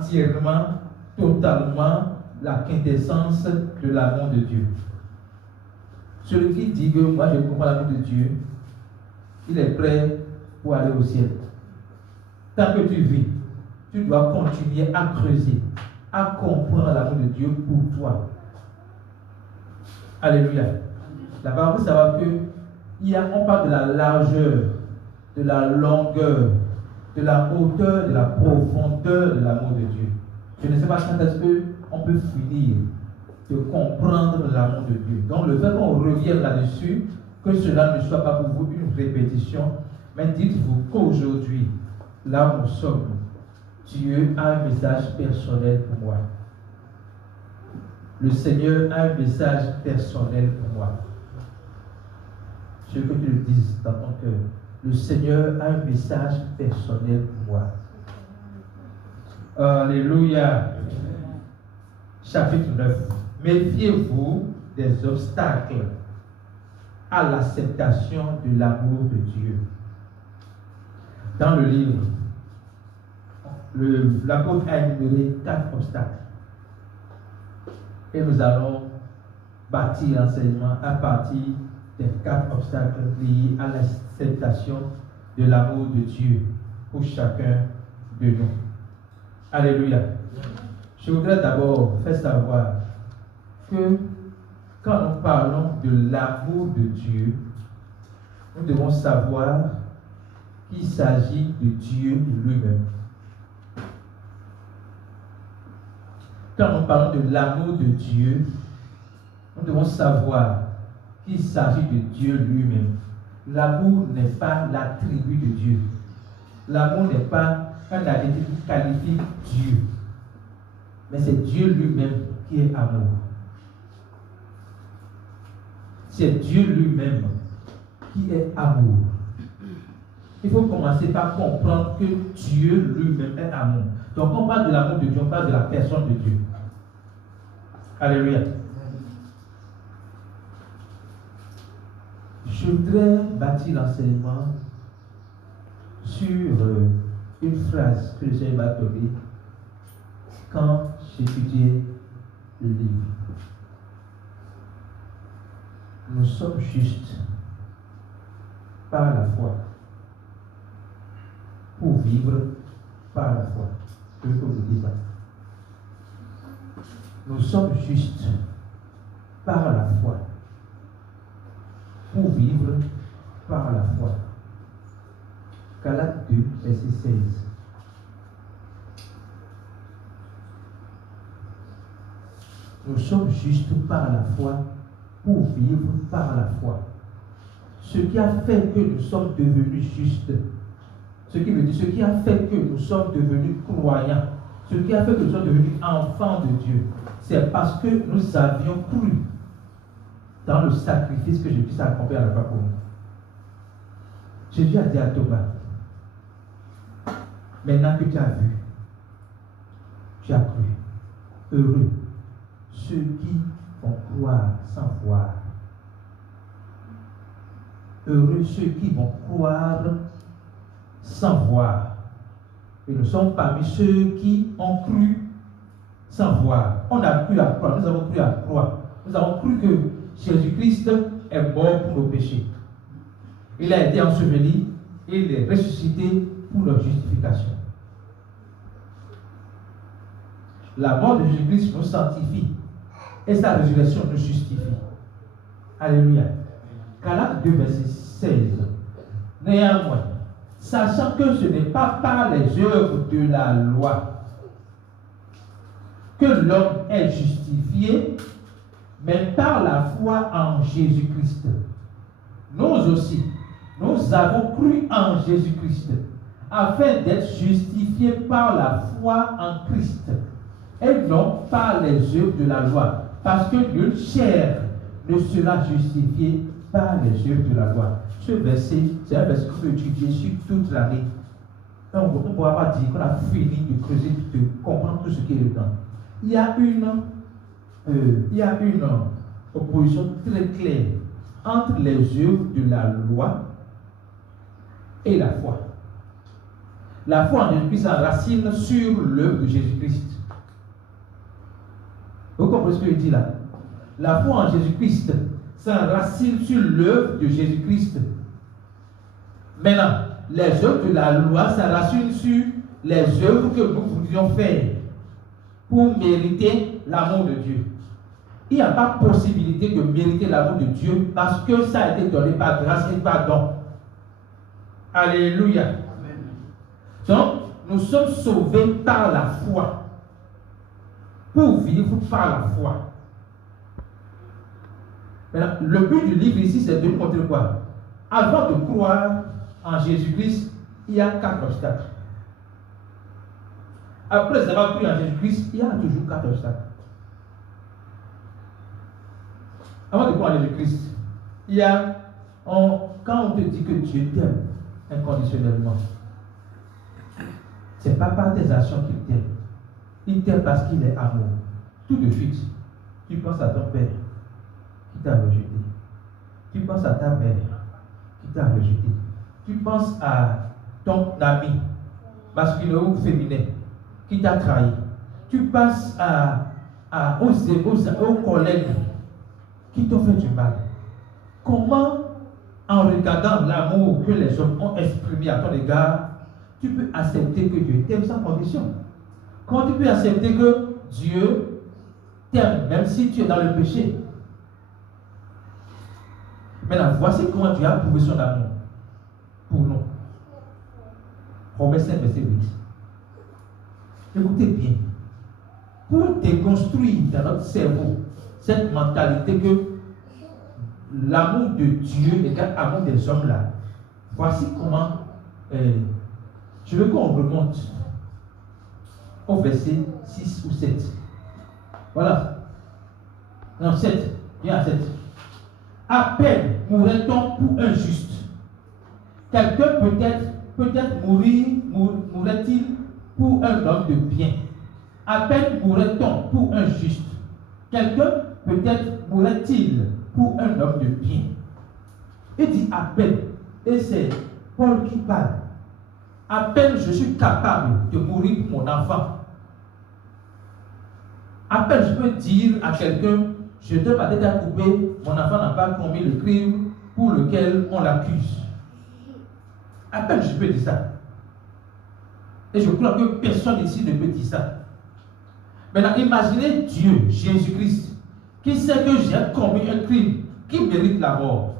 entièrement, totalement la quintessence de l'amour de Dieu. Celui qui dit que moi je comprends l'amour de Dieu, il est prêt pour aller au ciel. Tant que tu vis, tu dois continuer à creuser, à comprendre l'amour de Dieu pour toi. Alléluia. La parole veut savoir on parle de la largeur, de la longueur, de la hauteur, de la profondeur de l'amour de Dieu. Je ne sais pas quand est-ce qu'on peut finir de comprendre l'amour de Dieu. Donc le fait qu'on revienne là-dessus, que cela ne soit pas pour vous une répétition, mais dites-vous qu'aujourd'hui, là où nous sommes, Dieu a un message personnel pour moi. Le Seigneur a un message personnel pour moi. Je veux que tu le dises dans ton cœur. Le Seigneur a un message personnel pour moi. Alléluia. Chapitre 9. Méfiez-vous des obstacles à l'acceptation de l'amour de Dieu. Dans le livre, l'apôtre a énuméré 4 obstacles. Et nous allons bâtir l'enseignement à partir des 4 obstacles liés à l'acceptation de l'amour de Dieu pour chacun de nous. Alléluia. Je voudrais d'abord faire savoir que quand nous parlons de l'amour de Dieu, nous devons savoir qu'il s'agit de Dieu lui-même. Quand nous parlons de l'amour de Dieu, nous devons savoir qu'il s'agit de Dieu lui-même. L'amour n'est pas l'attribut de Dieu. L'amour n'est pas un adjectif qui qualifie Dieu. Mais c'est Dieu lui-même qui est amour. C'est Dieu lui-même qui est amour. Il faut commencer par comprendre que Dieu lui-même est amour. Donc on parle de l'amour de Dieu, on parle de la personne de Dieu. Alléluia. Je voudrais bâtir l'enseignement sur une phrase que j'ai m'a donnée quand j'étudiais le livre. Nous sommes justes par la foi pour vivre par la foi. Je veux que vous disiez ça. Nous sommes justes par la foi pour vivre par la foi. Galates 2, verset 16. Nous sommes justes par la foi pour vivre par la foi. Ce qui a fait que nous sommes devenus justes, ce qui veut dire ce qui a fait que nous sommes devenus croyants, ce qui a fait que nous sommes devenus enfants de Dieu, c'est parce que nous avions cru dans le sacrifice que Jésus a accompli à la croix pour nous. Jésus a dit à Thomas, maintenant que tu as vu, tu as cru. Heureux ceux qui vont croire sans voir. Heureux ceux qui vont croire sans voir. Et nous sommes parmi ceux qui ont cru sans voir. On a cru à croire, nous avons cru à croire. Nous avons cru que Jésus-Christ est mort pour nos péchés. Il a été enseveli et il est ressuscité pour leur justification. La mort de Jésus-Christ nous sanctifie et sa résurrection nous justifie. Alléluia. Galates 2, verset 16. Néanmoins, sachant que ce n'est pas par les œuvres de la loi que l'homme est justifié, mais par la foi en Jésus-Christ. Nous aussi, nous avons cru en Jésus-Christ, afin d'être justifiés par la foi en Christ, et non par les œuvres de la loi, parce que nulle chair ne sera justifiée par les œuvres de la loi. Ce verset, c'est un verset qu'on peut étudier sur toute l'année. On ne pourra pas dire qu'on a fini de creuser, de comprendre tout ce qui est dedans. Il y a une opposition très claire entre les œuvres de la loi et la foi. La foi en Jésus-Christ s'enracine sur l'œuvre de Jésus-Christ. Vous comprenez ce que je dis là? La foi en Jésus-Christ s'enracine sur l'œuvre de Jésus-Christ. Maintenant, les œuvres de la loi s'enracinent sur les œuvres que nous voulions faire pour mériter l'amour de Dieu. Il n'y a pas possibilité de mériter l'amour de Dieu parce que ça a été donné par grâce et par don. Alléluia. Donc, nous sommes sauvés par la foi. Pour vivre par la foi. Maintenant, le but du livre ici, c'est de nous montrer quoi? Avant de croire en Jésus-Christ, il y a 4 obstacles. Après avoir cru en Jésus-Christ, il y a toujours 4 obstacles. Avant de croire en Jésus-Christ, il y a, quand on te dit que Dieu t'aime inconditionnellement, ce n'est pas par tes actions qu'il t'aime. Il t'aime parce qu'il est amour. Tout de suite, tu penses à ton père qui t'a rejeté. Tu penses à ta mère qui t'a rejeté. Tu penses à ton ami, masculin ou féminin, qui t'a trahi. Tu penses aux collègues qui t'ont fait du mal. Comment, en regardant l'amour que les hommes ont exprimé à ton égard, tu peux accepter que Dieu t'aime sans condition? Comment tu peux accepter que Dieu t'aime même si tu es dans le péché? Maintenant, voici comment Dieu a prouvé son amour pour nous. Romains 5, verset 8. Écoutez bien. Pour déconstruire dans notre cerveau cette mentalité que l'amour de Dieu égale l'amour des hommes là, voici comment je veux qu'on remonte au verset 6 ou 7. Voilà. Non, 7. Viens à 7. À peine mourrait-on pour un juste. Quelqu'un peut-être mourrait-il pour un homme de bien. À peine mourrait-on pour un juste. Quelqu'un peut-être mourrait-il pour un homme de bien. Il dit à peine. Et c'est Paul qui parle. À peine je suis capable de mourir pour mon enfant. À peine je peux dire à quelqu'un, je donne ma tête à couper, mon enfant n'a pas commis le crime pour lequel on l'accuse. À peine je peux dire ça. Et je crois que personne ici ne peut dire ça. Maintenant, imaginez Dieu, Jésus-Christ, qui sait que j'ai commis un crime qui mérite la mort.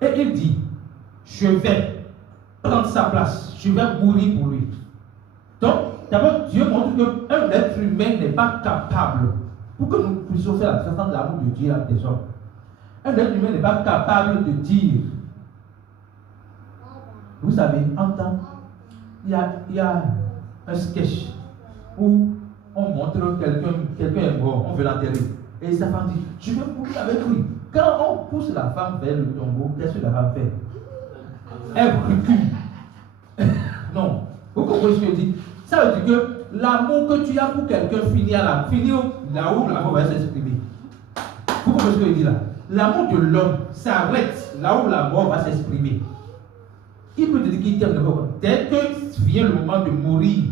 Et il dit, je vais prendre sa place, je vais mourir pour lui. Donc, d'abord, Dieu montre qu'un être humain n'est pas capable, pour que nous puissions faire la différence de l'amour de Dieu avec des hommes. Un être humain n'est pas capable de dire, vous savez, en temps, il y a un sketch où on montre quelqu'un est mort, on veut l'enterrer. Et sa femme dit, je vais mourir avec lui. Quand on pousse la femme vers le tombeau, qu'est-ce que la femme fait? Elle recule. Non. Vous comprenez ce que je dis? Ça veut dire que l'amour que tu as pour quelqu'un finit là où l'amour va s'exprimer. Vous comprenez ce que je dis là? L'amour de l'homme s'arrête là où la mort va s'exprimer. Il peut te dire qu'il t'aime d'abord. Dès que vient le moment de mourir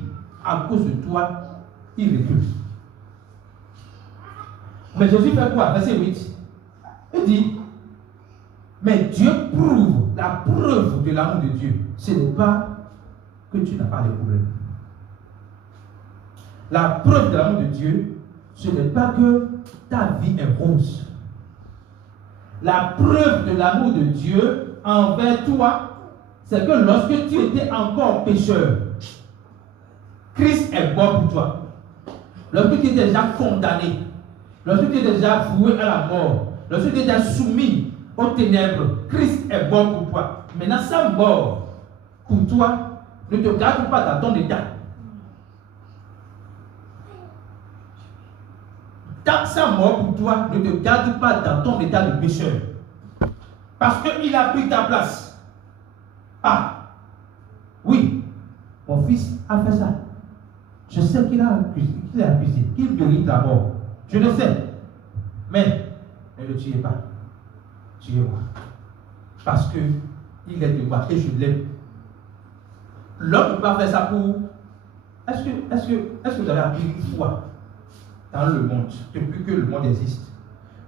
à cause de toi, il recule. Mais Jésus fait quoi? Verset 8. Il dit, mais Dieu prouve, la preuve de l'amour de Dieu, ce n'est pas que tu n'as pas de problème. La preuve de l'amour de Dieu, ce n'est pas que ta vie est rose. La preuve de l'amour de Dieu envers toi, c'est que lorsque tu étais encore pécheur, Christ est mort pour toi. Lorsque tu étais déjà condamné, lorsque tu étais déjà voué à la mort, lorsque tu étais déjà soumis aux ténèbres, Christ est mort pour toi. Maintenant, sa mort pour toi ne te garde pas dans ton état. Sa mort pour toi ne te garde pas dans ton état de pécheur. Parce qu'il a pris ta place. Ah, oui, mon fils a fait ça. Je sais qu'il a accusé, qu'il mérite la mort. Je le sais. Mais ne le tuez pas. Tuez-moi. Parce qu'il est de moi et je l'aime. L'homme ne peut pas faire ça pour... Est-ce que vous avez appris une fois dans le monde, depuis que le monde existe,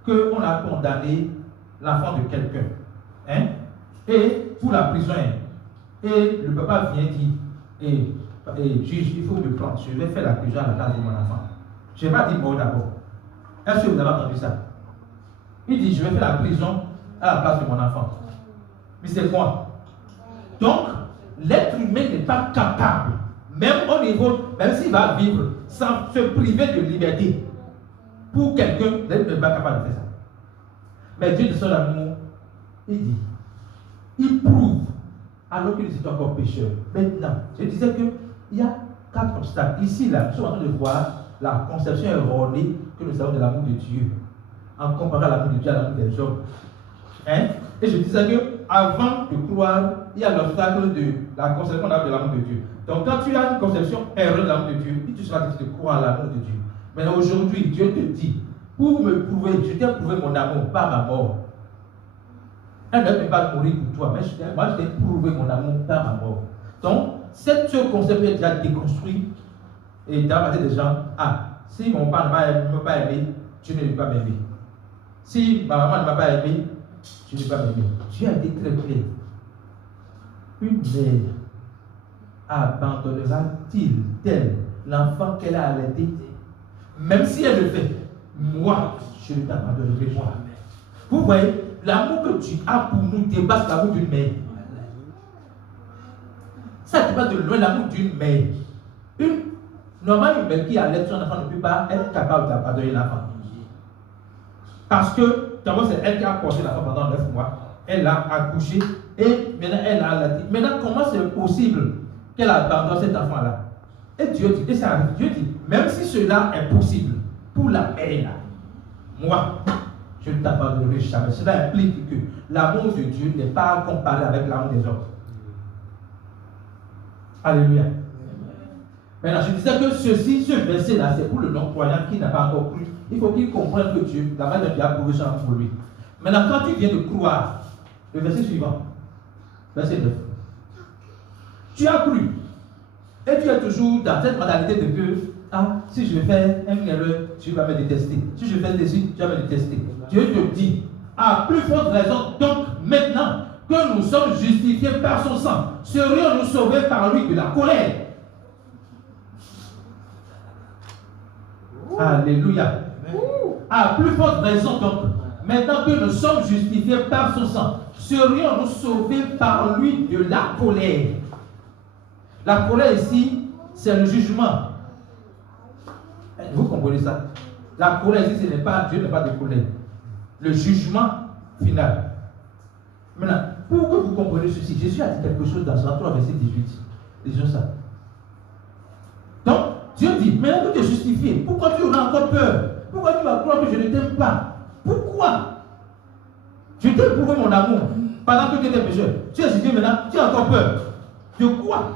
qu'on a condamné l'enfant de quelqu'un, hein, et pour la prison, et le papa vient dire, et juge, il faut me prendre, je vais faire la prison à la place de mon enfant. Je n'ai pas dit mort d'abord. Est-ce que vous avez entendu ça? Il dit, je vais faire la prison à la place de mon enfant. Mais c'est quoi? Donc, l'être humain n'est pas capable, même au niveau, même s'il va vivre sans se priver de liberté, pour quelqu'un, l'être n'est pas capable de faire ça. Mais Dieu de son amour, il dit, il prouve, alors que nous étions encore pécheurs. Maintenant, je disais qu'il y a 4 obstacles. Ici, là, nous sommes en train de voir la conception erronée que nous avons de l'amour de Dieu, en comparant l'amour de Dieu à l'amour des hommes. Hein? Et je disais qu'avant de croire, il y a l'obstacle de la conception qu'on a de l'amour de Dieu. Donc, quand tu as une conception erronée de l'amour de Dieu, tu seras difficile de croire à l'amour de Dieu. Mais aujourd'hui, Dieu te dit, pour me prouver, je t'ai prouvé mon amour par ma mort. Elle ne peut pas mourir pour toi, mais moi je t'ai prouvé mon amour par ma mort. Donc, cette concept est déjà déconstruit et dans la tête des gens, si mon père ne m'a pas aimé, tu ne peux pas m'aimer. Si ma maman ne m'a pas aimé, tu ne peux pas m'aimer. Dieu a été très clair. Une mère abandonnera-t-il tel l'enfant qu'elle a allaité? Même si elle le fait, moi, je ne t'abandonnerai moi. Vous voyez, l'amour que tu as pour nous dépasse l'amour d'une mère. Ça dépasse de loin l'amour d'une mère. Normalement, une mère qui allait son enfant ne peut pas être capable d'abandonner l'enfant. Parce que, d'abord, c'est elle qui a porté l'enfant pendant 9 mois. Elle l'a accouché et maintenant elle a allaité. Maintenant, comment c'est possible qu'elle abandonne cet enfant-là? Et Dieu dit, et ça arrive, Dieu dit, même si cela est possible pour la mère là, moi, je ne t'abandonnerai jamais. Cela implique que l'amour de Dieu n'est pas comparé avec l'amour des autres. Alléluia. Maintenant, je disais que ce verset-là, c'est pour le non-croyant qui n'a pas encore cru. Il faut qu'il comprenne que Dieu, la main de Dieu a prouvé son amour pour lui. Maintenant, quand tu viens de croire, le verset suivant, verset 9, tu as cru. Et tu es toujours dans cette modalité de que, si je fais une erreur, tu vas me détester. Si je fais ceci, tu vas me détester. Dieu te dit, à plus forte raison, donc maintenant que nous sommes justifiés par son sang, serions-nous sauvés par lui de la colère? Alléluia. À plus forte raison, donc, maintenant que nous sommes justifiés par son sang, serions-nous sauvés par lui de la colère? La colère ici, c'est le jugement. Vous comprenez ça? La colère ici, Dieu n'est pas de colère. Le jugement final. Maintenant, pour que vous compreniez ceci, Jésus a dit quelque chose dans Jean 3, verset 18. Disons ça. Donc, Dieu dit, maintenant que tu es justifié, pourquoi tu auras encore peur? Pourquoi tu vas croire que je ne t'aime pas? Pourquoi? Je t'ai prouvé mon amour pendant que tu étais pécheur. Tu es justifié maintenant, tu as encore peur. De quoi?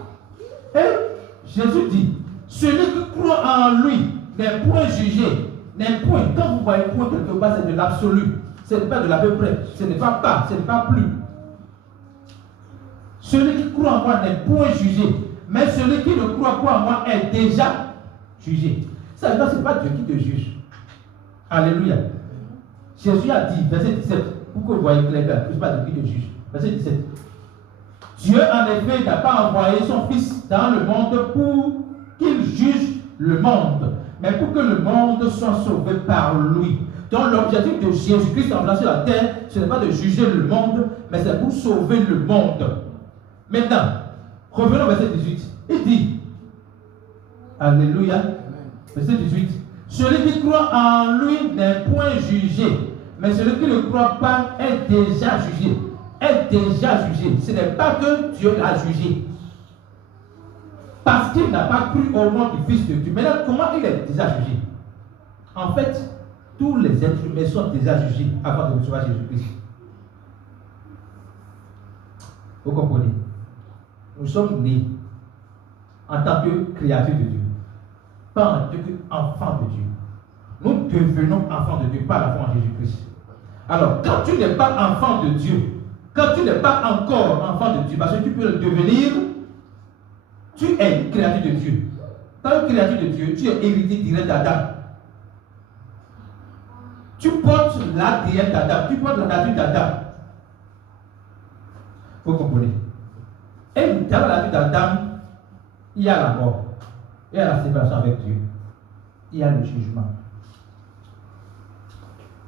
Et Jésus dit, celui qui croit en lui n'est point jugé, n'est point. Quand vous voyez point quelque part, c'est de l'absolu. Ce n'est pas de l'à peu près. Ce n'est pas, ce n'est pas plus. Celui qui croit en moi n'est point jugé. Mais celui qui ne croit pas en moi est déjà jugé. Ça veut dire que ce n'est pas Dieu qui te juge. Alléluia. Jésus a dit, verset 17, pour que vous voyez clairement, ce n'est pas Dieu qui te juge. Verset 17. Dieu, en effet, n'a pas envoyé son Fils dans le monde pour qu'il juge le monde, mais pour que le monde soit sauvé par lui. Donc l'objectif de Jésus-Christ en place sur la terre, ce n'est pas de juger le monde, mais c'est pour sauver le monde. Maintenant, revenons au verset 18. Il dit, Alléluia, verset 18, celui qui croit en lui n'est point jugé, mais celui qui ne croit pas est déjà jugé. Est déjà jugé. Ce n'est pas que Dieu l'a jugé. Parce qu'il n'a pas cru au nom du Fils de Dieu. Maintenant, comment il est déjà jugé? En fait, tous les êtres humains sont déjà jugés avant de recevoir Jésus-Christ. Vous comprenez? Nous sommes nés en tant que créatures de Dieu, pas en tant qu'enfants de Dieu. Nous devenons enfants de Dieu par la foi en Jésus-Christ. Alors, quand tu n'es pas enfant de Dieu, quand tu n'es pas encore enfant de Dieu, parce que tu peux le devenir Tu es une créature de Dieu. Quand une créature de Dieu, tu es héritier direct d'Adam. Tu portes l'ADN d'Adam, tu portes la nature d'Adam. Vous comprenez? Et dans la nature d'Adam, il y a la mort, il y a la séparation avec Dieu, il y a le jugement.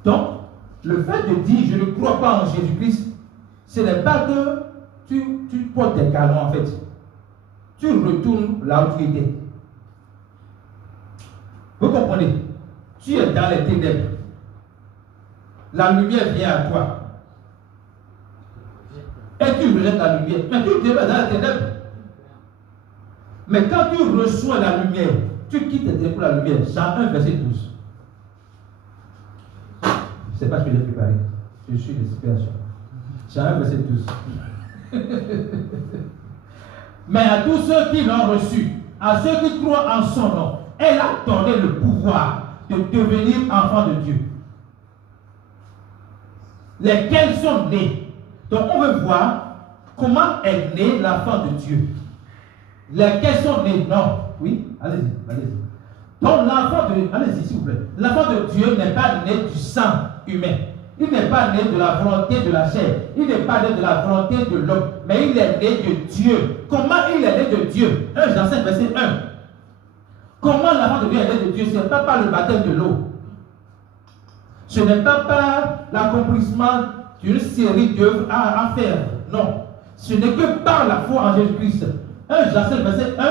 Donc, le fait de dire je ne crois pas en Jésus-Christ, ce n'est pas que tu portes des galons en fait. Tu retournes là où tu étais. Vous comprenez? Tu es dans les ténèbres. La lumière vient à toi. Et tu rejettes la lumière. Mais tu demeures dans les ténèbres. Mais quand tu reçois la lumière, tu quittes tes ténèbres pour la lumière. Jean 1, verset 12. Ce n'est pas ce que j'ai préparé. Je suis l'inspiration. Jean 1, verset 12. Mais à tous ceux qui l'ont reçu, à ceux qui croient en son nom, elle a donné le pouvoir de devenir enfants de Dieu. Lesquels sont nés. Donc on veut voir comment est né l'enfant de Dieu. Lesquels sont nés. Non. Oui, allez-y, allez-y. Donc l'enfant de... Allez-y, s'il vous plaît. L'enfant de Dieu n'est pas né du sang humain. Il n'est pas né de la volonté de la chair. Il n'est pas né de la volonté de l'homme. Mais il est né de Dieu. Comment il est né de Dieu? 1 Jean 5, verset 1. Comment l'enfant de Dieu est né de Dieu? Ce n'est pas par le baptême de l'eau. Ce n'est pas par l'accomplissement d'une série d'œuvres à faire. Non. Ce n'est que par la foi en Jésus-Christ. 1 Jean 5, verset 1.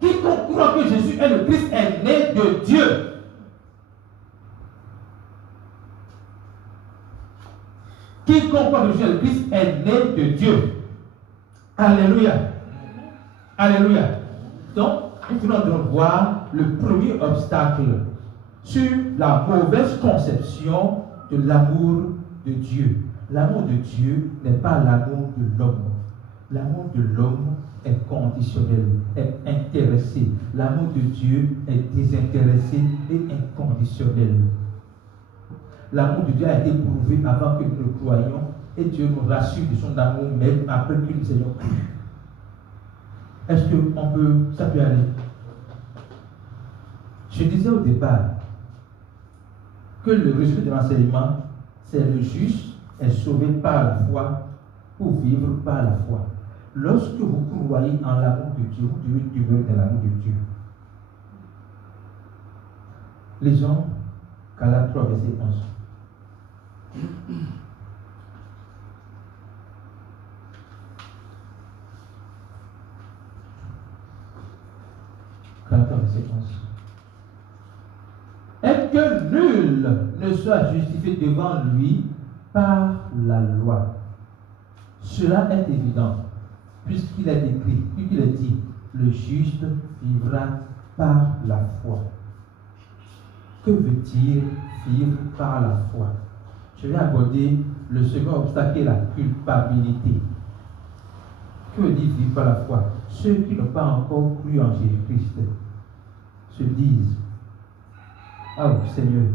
Quiconque croit que Jésus est le Christ est né de Dieu. Quiconque croit que Jésus est le Christ est né de Dieu. Alléluia. Alléluia. Donc, nous allons voir le premier obstacle sur la mauvaise conception de l'amour de Dieu. L'amour de Dieu n'est pas l'amour de l'homme. L'amour de l'homme est conditionnel, est intéressé. L'amour de Dieu est désintéressé et inconditionnel. L'amour de Dieu a été prouvé avant que nous le croyions et Dieu nous rassure de son amour même après que nous ayons cru. Est-ce que ça peut aller? Je disais au départ que le résumé de l'enseignement, c'est le juste est sauvé par la foi pour vivre par la foi. Lorsque vous croyez en l'amour de Dieu, vous devez demeurer dans l'amour de Dieu. Lisons Galates 3, verset 11. Verset 11. Et que nul ne soit justifié devant lui par la loi. Cela est évident, puisqu'il est écrit, puisqu'il est dit, le juste vivra par la foi. Que veut dire vivre par la foi? Je vais aborder le second obstacle qui est la culpabilité. Que veut dire vivre par la foi? Ceux qui n'ont pas encore cru en Jésus-Christ se disent, oh Seigneur,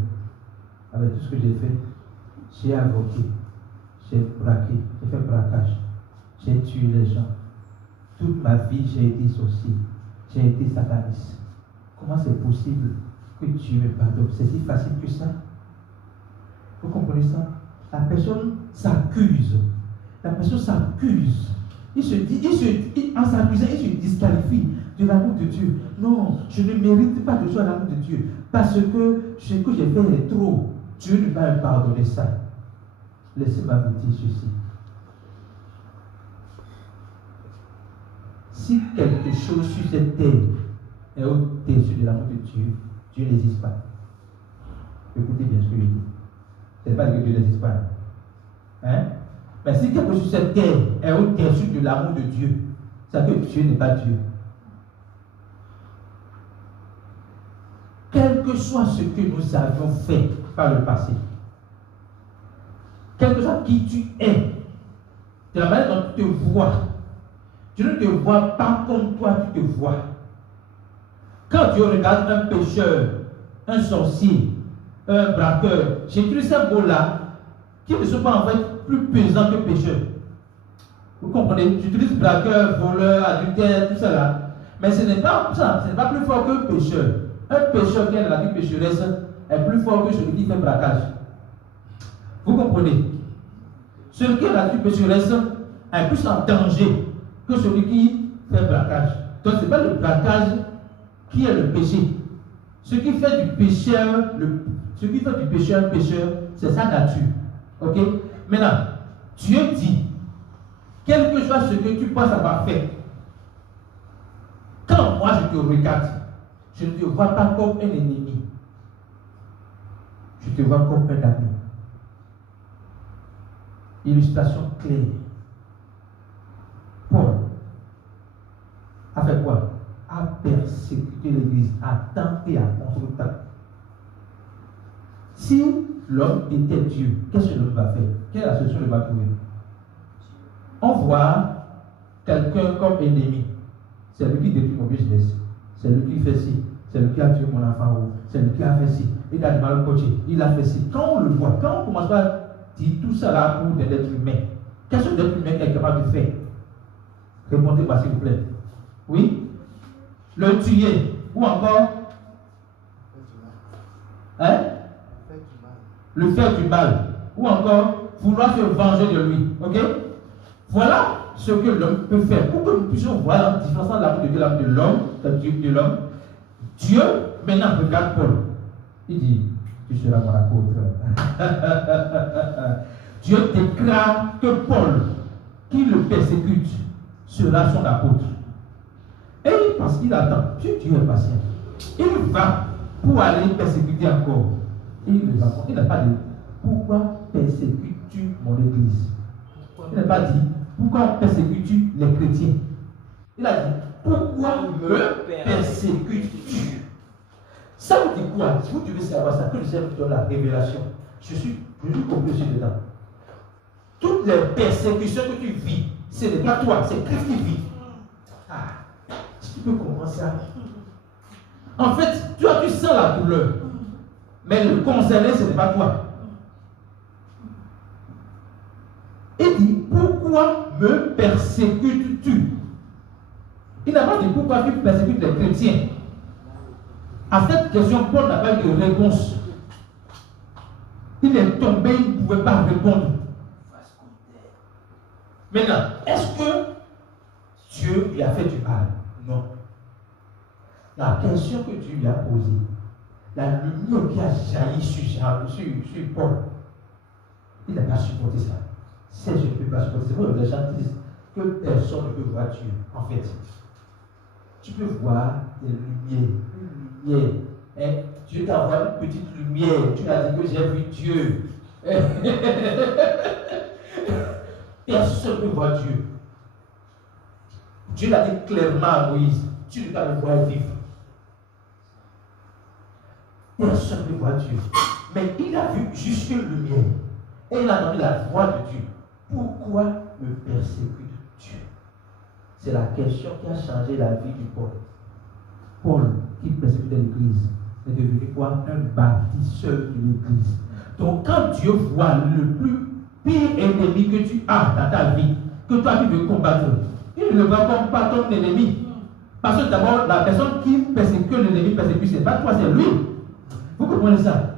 avec tout ce que j'ai fait, j'ai avorté, j'ai braqué, j'ai fait braquage, j'ai tué les gens. Toute ma vie, j'ai été sorcier, j'ai été sataniste. Comment c'est possible que Dieu me pardonne? C'est si facile que ça? Vous comprenez ça? La personne s'accuse. La personne s'accuse. Il se dit, en s'accusant, il se disqualifie de l'amour de Dieu. Non, je ne mérite pas de recevoir l'amour de Dieu. Parce que ce que j'ai fait est trop. Dieu ne va me pardonner ça. Laissez-moi vous dire ceci. Si quelque chose sur cette terre est au-dessus de l'amour de Dieu, Dieu n'existe pas. Écoutez bien ce que je dis. Ce n'est pas que Dieu n'existe pas. Hein? Mais si quelque chose sur cette terre est au-dessus de l'amour de Dieu, c'est que Dieu n'est pas Dieu. Quel que soit ce que nous avions fait par le passé, quel que soit qui tu es, de la manière dont tu te vois, Dieu ne te voit pas comme toi tu te vois. Quand Dieu regarde un pécheur, un sorcier, un braqueur, j'utilise ces mots-là qui ne sont pas en fait plus pesants que pécheur. Vous comprenez? J'utilise braqueur, voleur, adultère, tout ça là. Mais ce n'est pas ça, ce n'est pas plus fort qu'un pécheur. Un pécheur qui est dans la vie pécheresse est plus fort que celui qui fait braquage. Vous comprenez? Celui qui est dans la vie pécheresse est plus en danger que celui qui fait braquage. Donc ce n'est pas le braquage qui est le péché. Ce qui fait du pécheur, pécheur, c'est sa nature. Ok? Maintenant, Dieu dit, quel que soit ce que tu penses avoir fait, quand moi je te regarde, je ne te vois pas comme un ennemi. Je te vois comme un ami. Illustration claire. Paul a fait quoi? A persécuté l'Église à temps et à contre-temps. Si l'homme était Dieu, qu'est-ce que l'homme va faire? Quelle est la solution qu'il va trouver? On voit quelqu'un comme ennemi. C'est lui qui détruit mon business. C'est lui qui fait ci. C'est lui qui a tué mon enfant. C'est lui qui a fait ci. Il a du mal au coaché. Il a fait ci. Quand on le voit, quand on commence à dire tout ça là pour des êtres humains, qu'est-ce que l'être humain est capable de faire? Répondez-moi s'il vous plaît. Oui? Le tuer. Ou encore? Hein? Le faire du mal. Ou encore? Vouloir se venger de lui. Ok? Voilà ce que l'homme peut faire. Pour que nous puissions voir la différence entre l'amour de Dieu et l'amour de l'homme. Dieu, maintenant, regarde Paul. Il dit, tu seras mon apôtre. Dieu déclare que Paul, qui le persécute, sera son apôtre. Et parce qu'il attend, Dieu est patient. Il va pour aller persécuter encore. Il n'a pas dit, pourquoi persécutes-tu mon église? Il n'a pas dit, pourquoi persécutes-tu les chrétiens? Il a dit, pourquoi me persécutes-tu? Ça vous dit quoi? Si vous devez savoir ça, que le Seigneur vous donne la révélation. Je suis compris dedans. Toutes les persécutions que tu vis, ce n'est pas toi, c'est Christ qui vit. Ah, si tu peux comprendre ça. En fait, toi, tu sens la douleur. Mais le concerné, ce n'est pas toi. Il dit, pourquoi me persécutes-tu? Il n'a pas dit pourquoi tu persécutes les chrétiens. À cette question, Paul n'a pas eu de réponse. Il est tombé, il ne pouvait pas répondre. Maintenant, est-ce que Dieu lui a fait du mal? Non. La question que Dieu lui a posée, la lumière qui a jailli sur Paul, il n'a pas supporté ça. Si je ne peux pas supporter, c'est vrai, les gens disent que personne ne peut voir Dieu. En fait, tu peux voir des lumières, une lumière. Hein? Dieu t'a envoyé une petite lumière. Tu as dit que j'ai vu Dieu. Personne ne peut voir Dieu. Dieu l'a dit clairement à Moïse, tu ne peux pas me voir vivre. Personne ne peut voir Dieu. Mais il a vu juste une lumière. Et il a entendu la voix de Dieu. Pourquoi me persécute-tu? C'est la question qui a changé la vie du Paul. Paul, qui persécutait l'Église, est devenu quoi? Un bâtisseur de l'Église. Donc quand Dieu voit le plus pire ennemi que tu as dans ta vie, que toi tu veux combattre, il ne le voit comme pas ton ennemi. Parce que d'abord, la personne qui persécute l'ennemi persécute, c'est pas toi, c'est lui. Vous comprenez ça?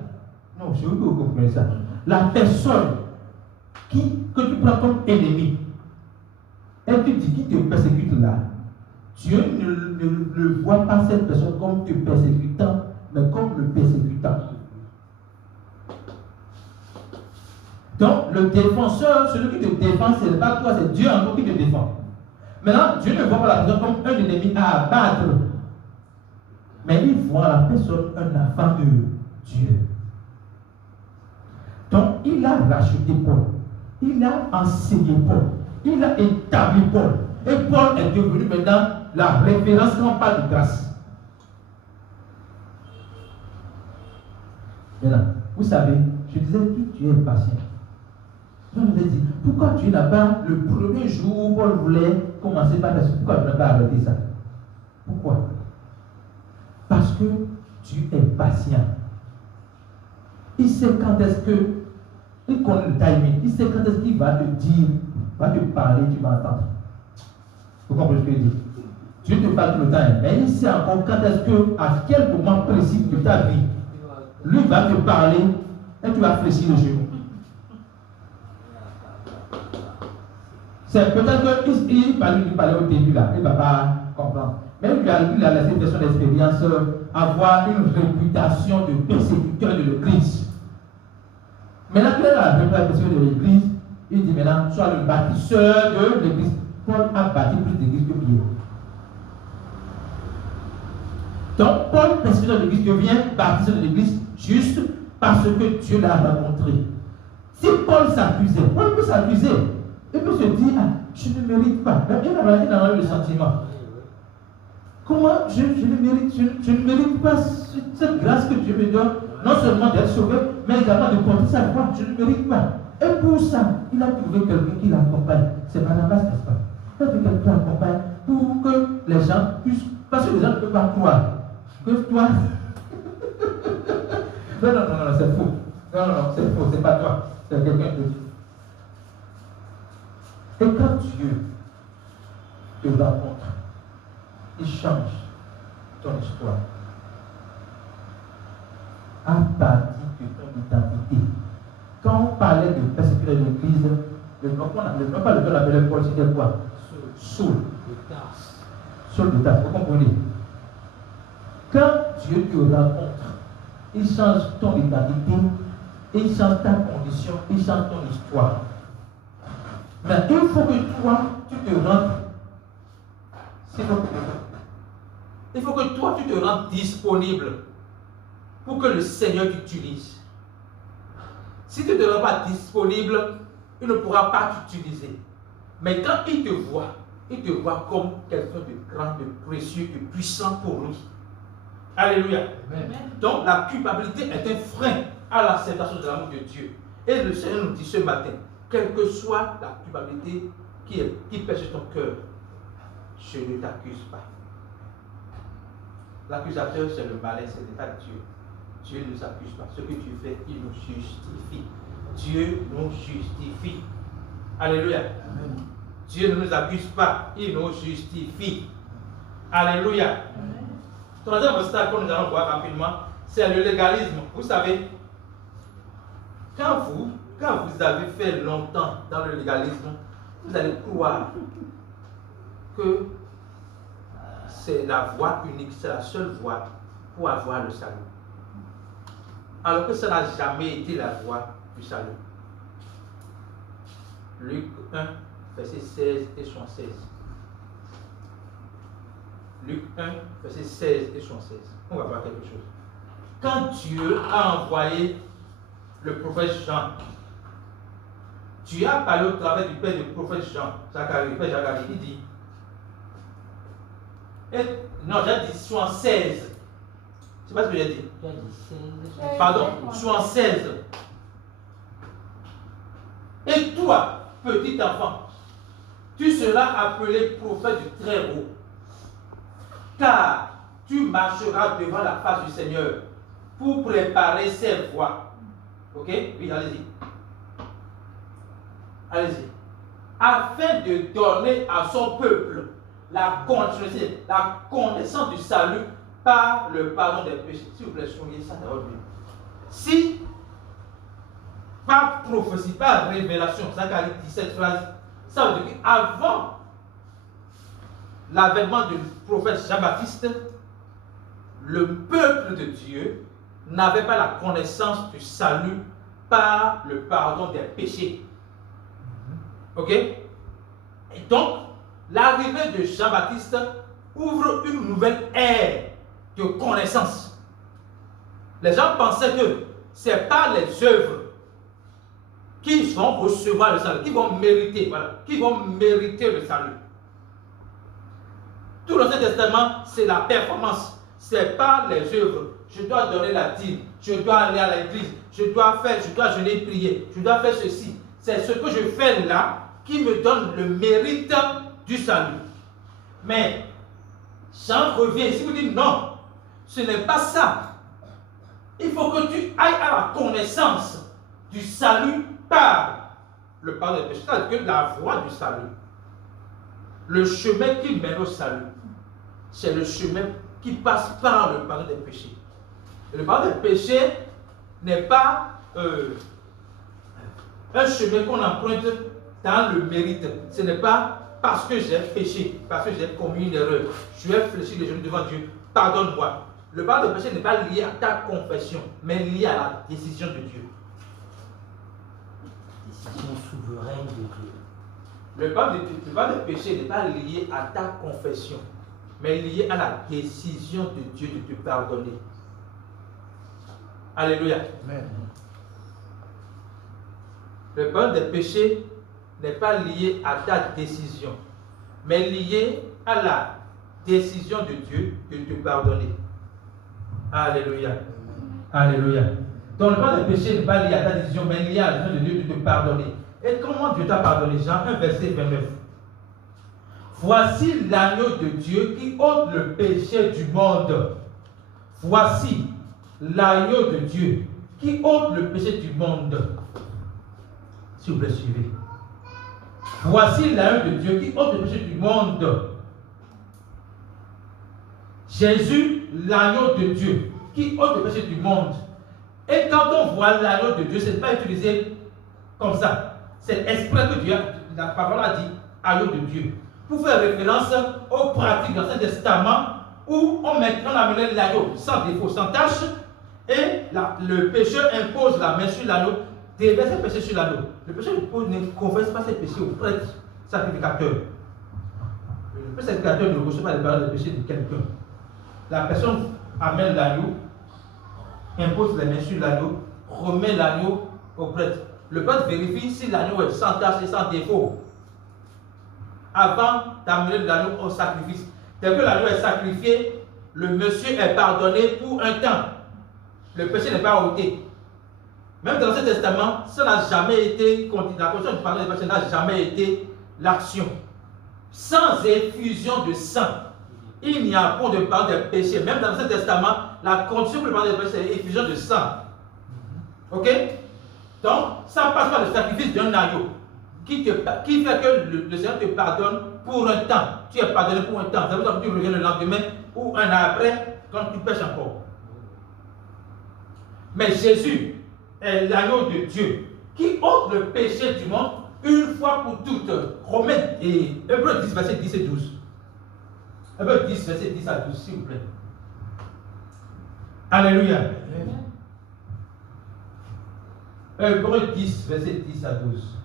Non, je veux que vous compreniez ça. La personne que tu prends comme ennemi, et tu dis qui te persécute là, Dieu ne voit pas cette personne comme te persécutant, mais comme le persécutant. Donc, le défenseur, celui qui te défend, ce n'est pas toi, c'est Dieu encore qui te défend. Maintenant, Dieu ne voit pas la personne comme un ennemi à abattre, mais il voit la personne un enfant de Dieu. Donc, il a racheté Paul, il a enseigné Paul, il a établi Paul, et Paul est devenu maintenant la référence quand on parle de grâce. Maintenant, vous savez, je disais que Dieu est patient. Je vous ai dit, pourquoi Dieu n'a pas, le premier jour où Paul voulait commencer par la suite, pourquoi Dieu n'a pas arrêté ça? Pourquoi? Parce que Dieu est patient. Il sait quand est-ce que, il connaît le timing, il sait quand est-ce qu'il va te dire, va te parler, tu vas entendre. Vous comprenez ce que je dis? Dieu te parle tout le temps, mais il sait encore quand est-ce que, à quel moment précis de ta vie, lui va te parler et tu vas fléchir le genou. C'est peut-être qu'il parlait au début là, il ne va pas comprendre. Mais il a laissé de son expérience avoir une réputation de persécuteur de l'Église. Maintenant qu'il a la réputation de l'Église, il dit maintenant, sois le bâtisseur de l'Église. Paul a bâti plus d'églises que Pierre. Donc, Paul, persécuteur de l'Église, devient bâtisseur de l'Église juste parce que Dieu l'a rencontré. Si Paul s'accusait, Paul peut s'accuser. Il peut se dire, ah, je ne mérite pas. Il a eu le sentiment. Comment je ne mérite pas cette grâce que Dieu me donne, non seulement d'être sauvé, mais également de porter sa foi. Je ne mérite pas. Et pour ça, il a trouvé quelqu'un qui l'accompagne. C'est Barnabas, n'est-ce pas? Il a trouvé quelqu'un qui l'accompagne pour que les gens puissent. Parce que les gens ne peuvent pas croire que toi. non, c'est faux. Non, c'est faux, c'est pas toi. C'est quelqu'un d'autre. Et quand Dieu te rencontre, il change ton histoire à partir de ton identité. Quand on parlait de persécuteur de l'Église, le nom pas lequel on appelait Paul, c'était quoi? Saul. Saul de Tarse, vous comprenez? Quand Dieu te rencontre, il change ton identité, il change ta condition, il change ton histoire. Mais il faut que toi, tu te rendes. Il faut que toi, tu te rendes disponible pour que le Seigneur t'utilise. Si tu ne te rends pas disponible, il ne pourra pas t'utiliser. Mais quand il te voit comme quelqu'un de grand, de précieux, de puissant pour lui. Alléluia. Amen. Donc la culpabilité est un frein à l'acceptation de l'amour de Dieu. Et le Seigneur nous dit ce matin, quelle que soit la culpabilité qui pèse sur ton cœur, je ne t'accuse pas. L'accusateur, c'est le malin, c'est l'état de Dieu. Dieu ne nous accuse pas. Ce que tu fais, il nous justifie. Dieu nous justifie. Alléluia. Amen. Dieu ne nous accuse pas, il nous justifie. Alléluia. Amen. Troisième obstacle que nous allons voir rapidement, c'est le légalisme. Vous savez, quand vous avez fait longtemps dans le légalisme, vous allez croire que c'est la voie unique, c'est la seule voie pour avoir le salut. Alors que ça n'a jamais été la voie du salut. Luc 1, verset 16 et 76. Luc 1, verset 16 et 76. On va voir quelque chose. Quand Dieu a envoyé le prophète Jean, Dieu a parlé au travers du père du prophète Jean, Zacharie, père Zacharie, il dit, non, j'ai dit 76. C'est pas ce que j'ai dit. Pardon, 76. Et toi, petit enfant, tu seras appelé prophète du Très-Haut, car tu marcheras devant la face du Seigneur pour préparer ses voies. Ok? Oui, allez-y. Allez-y. Afin de donner à son peuple la connaissance du salut par le pardon des péchés. S'il vous plaît, soulignez ça dans votre Bible. Si, par prophétie, par révélation, Zacharie 17 phrases, ça veut dire qu'avant l'avènement du prophète Jean-Baptiste, le peuple de Dieu n'avait pas la connaissance du salut par le pardon des péchés. Ok? Et donc, l'arrivée de Jean-Baptiste ouvre une nouvelle ère de connaissance. Les gens pensaient que c'est par les œuvres qu'ils vont recevoir le salut, qu'ils vont mériter, qu'ils vont mériter le salut. Tout l'Ancien Testament, c'est la performance. C'est par les œuvres. Je dois donner la dîme, je dois aller à l'église, je dois jeûner, prier, je dois faire ceci. C'est ce que je fais là qui me donne le mérite du salut. Mais Jean revient ici, vous dit non, ce n'est pas ça. Il faut que tu ailles à la connaissance du salut par le pardon des péchés, c'est-à-dire que la voie du salut, le chemin qui mène au salut. c'est le chemin qui passe par le pardon des péchés. Et le pardon des péchés n'est pas un chemin qu'on emprunte dans le mérite. Ce n'est pas parce que j'ai péché, parce que j'ai commis une erreur. Je vais fléchir les genoux devant Dieu. Pardonne-moi. Le pardon des péchés n'est pas lié à ta confession, mais lié à la décision de Dieu. Décision souveraine de Dieu. Le pardon des péchés n'est pas lié à ta confession, mais lié à la décision de Dieu de te pardonner. Alléluia. Amen. Le pardon des péchés n'est pas lié à ta décision, mais lié à la décision de Dieu de te pardonner. Alléluia. Alléluia. Donc le pardon des péchés n'est pas lié à ta décision, mais lié à la décision de Dieu de te pardonner. Et comment Dieu t'a pardonné? Jean 1, verset 29. Voici l'agneau de Dieu qui ôte le péché du monde. Voici l'agneau de Dieu qui ôte le péché du monde. S'il vous plaît, suivez. Voici l'agneau de Dieu qui ôte le péché du monde. Jésus, l'agneau de Dieu qui ôte le péché du monde. Et quand on voit l'agneau de Dieu, ce n'est pas utilisé comme ça. C'est exprès que Dieu, la parole a dit agneau de Dieu. Pour faire référence aux pratiques de l'Ancien Testament où on amenait l'agneau sans défaut, sans tache, et le pécheur impose la main sur l'agneau, déverse ses péchés sur l'agneau. Le pécheur ne confesse pas ses péchés au prêtre sacrificateur. Le prêtre sacrificateur ne reçoit pas les paroles de péché de quelqu'un. La personne amène l'agneau, impose les mains sur l'agneau, remet l'agneau au prêtre. Le prêtre vérifie si l'agneau est sans tache et sans défaut avant d'amener l'agneau au sacrifice. Dès que l'agneau est sacrifié, le monsieur est pardonné pour un temps. Le péché n'est pas ôté. Même dans l'Ancien Testament, ça n'a jamais été, la condition du pardon des péchés n'a jamais été l'action. Sans effusion de sang, il n'y a pas de pardon des péchés. Même dans l'Ancien Testament, la condition pour le pardon des péchés, c'est l'effusion de sang. Ok? Donc, ça passe par le sacrifice d'un agneau qui fait que le Seigneur te pardonne pour un temps. Tu es pardonné pour un temps. Ça veut dire que tu reviens le lendemain ou un an après quand tu pêches encore. Mais Jésus est l'agneau de Dieu qui ôte le péché du monde une fois pour toutes. Romains et Hébreux 10, verset 10 et 12. Hébreux 10, verset 10 à 12, s'il vous plaît. Alléluia. Hébreux 10, verset 10 à 12.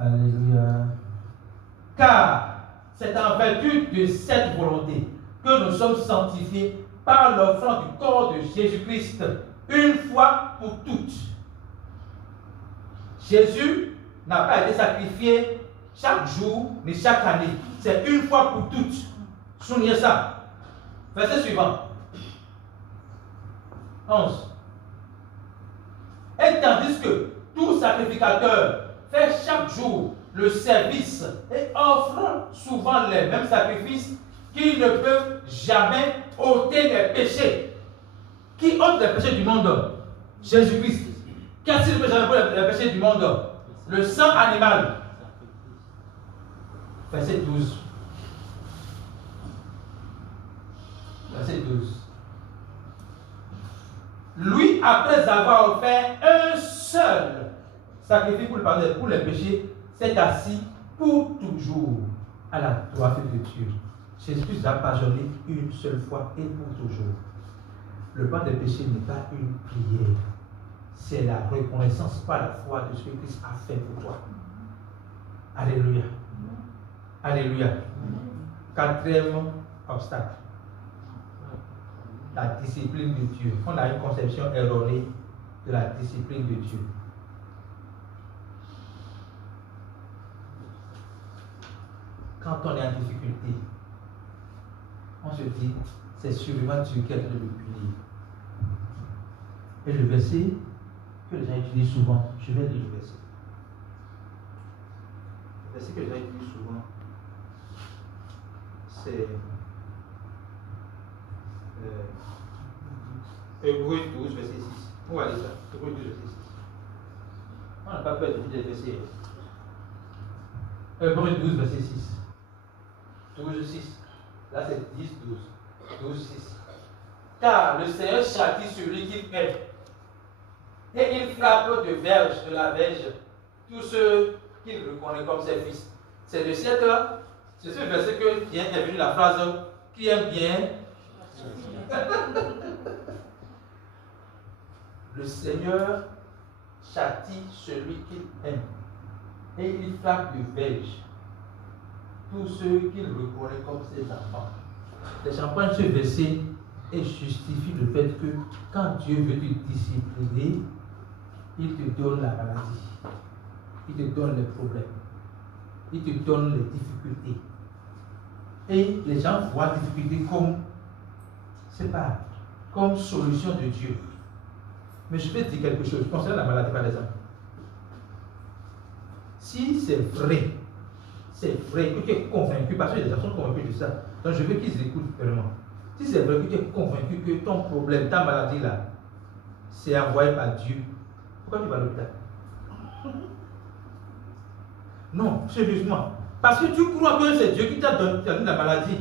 Alléluia. Car c'est en vertu de cette volonté que nous sommes sanctifiés par l'offrande du corps de Jésus-Christ une fois pour toutes. Jésus n'a pas été sacrifié chaque jour ni chaque année. C'est une fois pour toutes. Souvenez ça. Verset suivant. 11. Et tandis que tout sacrificateur fait chaque jour le service et offre souvent les mêmes sacrifices qui ne peuvent jamais ôter les péchés. Qui ôte les péchés du monde? Jésus-Christ. Qu'a-t-il fait jamais pour les péchés du monde? Le sang animal. Verset 12. Verset 12. Lui, après avoir offert un seul sacrifice pour les péchés, s'est assis pour toujours à la droite de Dieu. Jésus a pardonné une seule fois et pour toujours. Le pardon des péchés n'est pas une prière, c'est la reconnaissance par la foi de ce que Christ a fait pour toi. Alléluia. Alléluia. Quatrième obstacle. La discipline de Dieu. On a une conception erronée de la discipline de Dieu. Quand on est en difficulté, on se dit, c'est sûrement Dieu qui est en train de me punir. Et le verset que les gens utilisent souvent, je vais lire le verset. Le verset que les gens utilisent souvent, c'est Hébreux 12, verset 6. On va lire ça. Hébreux 12, verset 6. On n'a pas peur de dire les versets. Hébreux 12, verset 6. 12, 6. Là, c'est 10, 12. 12, 6. Car le Seigneur châtie celui qu'il aime. Et il frappe de verge, de la verge, tous ceux qu'il reconnaît comme ses fils. C'est de cette, c'est ce verset que vient est venue la phrase qui aime bien. Le Seigneur châtie celui qu'il aime. Et il frappe de verge tous ceux qu'il reconnaît comme ses enfants. Les champagnes, ce verset et justifie le fait que quand Dieu veut te discipliner, il te donne la maladie, il te donne les problèmes, il te donne les difficultés. Et les gens voient les difficultés comme, c'est pas, comme solution de Dieu. Mais je vais te dire quelque chose concernant la maladie par exemple. Si c'est vrai que tu es convaincu, parce que les gens sont convaincus de ça, donc je veux qu'ils écoutent vraiment. Si c'est vrai que tu es convaincu que ton problème, ta maladie là, c'est envoyé par Dieu, pourquoi tu vas à l'hôpital? Non, sérieusement. Parce que tu crois que c'est Dieu qui t'a donné la maladie.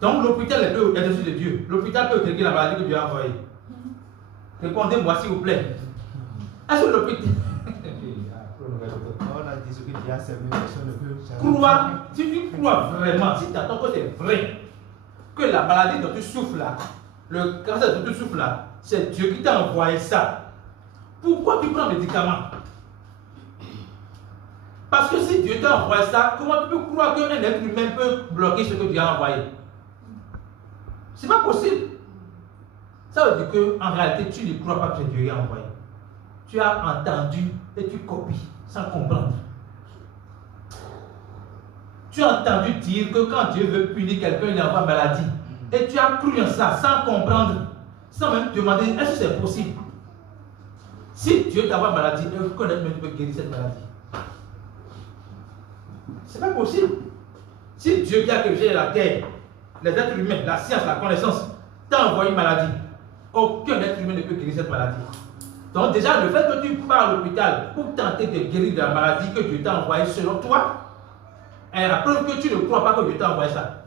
Donc l'hôpital est au-dessus de Dieu. L'hôpital peut guérir la maladie que Dieu a envoyée. Répondez-moi s'il vous plaît. Est-ce que l'hôpital... Crois, si tu crois vraiment, si tu attends que c'est vrai, que la maladie dont tu souffres là, le cancer dont tu souffres là, c'est Dieu qui t'a envoyé ça. Pourquoi tu prends des médicaments? Parce que si Dieu t'a envoyé ça, comment tu peux croire qu'un être humain peut bloquer ce que Dieu a envoyé? C'est pas possible. Ça veut dire qu'en réalité, tu ne crois pas que Dieu a envoyé. Tu as entendu et tu copies sans comprendre. Tu as entendu dire que quand Dieu veut punir quelqu'un, il envoie maladie. Et tu as cru en ça sans comprendre, sans même demander est-ce que c'est possible. Si Dieu t'envoie maladie, il faut connaître même tu peux guérir cette maladie. C'est pas possible. Si Dieu qui a créé la terre, les êtres humains, la science, la connaissance, t'a envoyé une maladie, aucun être humain ne peut guérir cette maladie. Donc déjà, le fait que tu pars à l'hôpital pour tenter de guérir de la maladie que Dieu t'a envoyée selon toi, est la preuve que tu ne crois pas que Dieu t'a envoyé ça.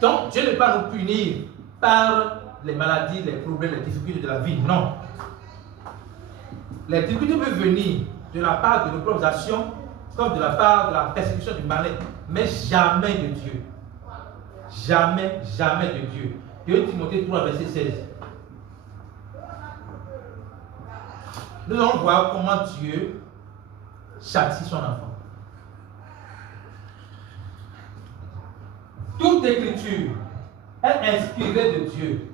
Donc Dieu ne peut pas nous punir par les maladies, les problèmes, les difficultés de la vie. Non. Les difficultés peuvent venir de la part de nos propres actions, comme de la part de la persécution du mal, mais jamais de Dieu. Jamais, jamais de Dieu. 2 Timothée 3, verset 16. Nous allons voir comment Dieu châtie son enfant. Toute écriture est inspirée de Dieu,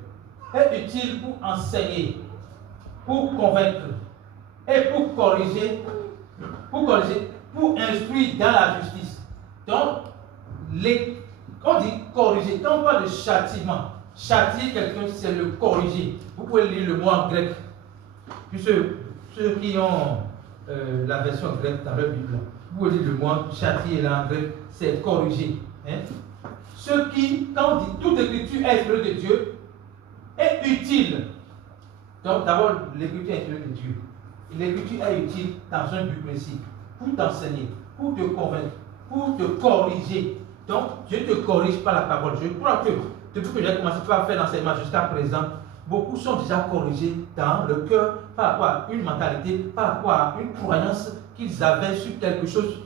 est utile pour enseigner, pour convaincre et pour corriger, pour instruire dans la justice. Donc, on dit corriger, quand on parle de châtiment, châtier quelqu'un, c'est le corriger. Vous pouvez lire le mot en grec. Puis ceux qui ont la version grecque dans leur Bible, vous pouvez lire le mot châtier là en grec, c'est corriger. Hein? Ceux qui, quand on dit toute écriture est inspirée de Dieu, est utile. Donc d'abord, l'écriture est inspirée de Dieu. L'écriture est utile dans un but précis, pour t'enseigner, pour te convaincre, pour te corriger. Donc Dieu te corrige par la parole. Je crois que depuis que j'ai commencé à faire l'enseignement jusqu'à présent, beaucoup sont déjà corrigés dans le cœur par rapport à une mentalité, par rapport à une croyance qu'ils avaient sur quelque chose.